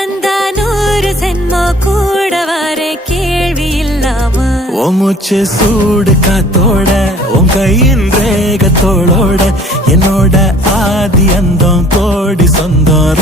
வந்தா 100 சென்மோ கூட வர கேள்வி இல்லாம மூச்சு சூடு காத்தோட உன் கையின் ரேகத்தோளோட என்னோட ஆதி அந்தம் கோடி சொந்தம்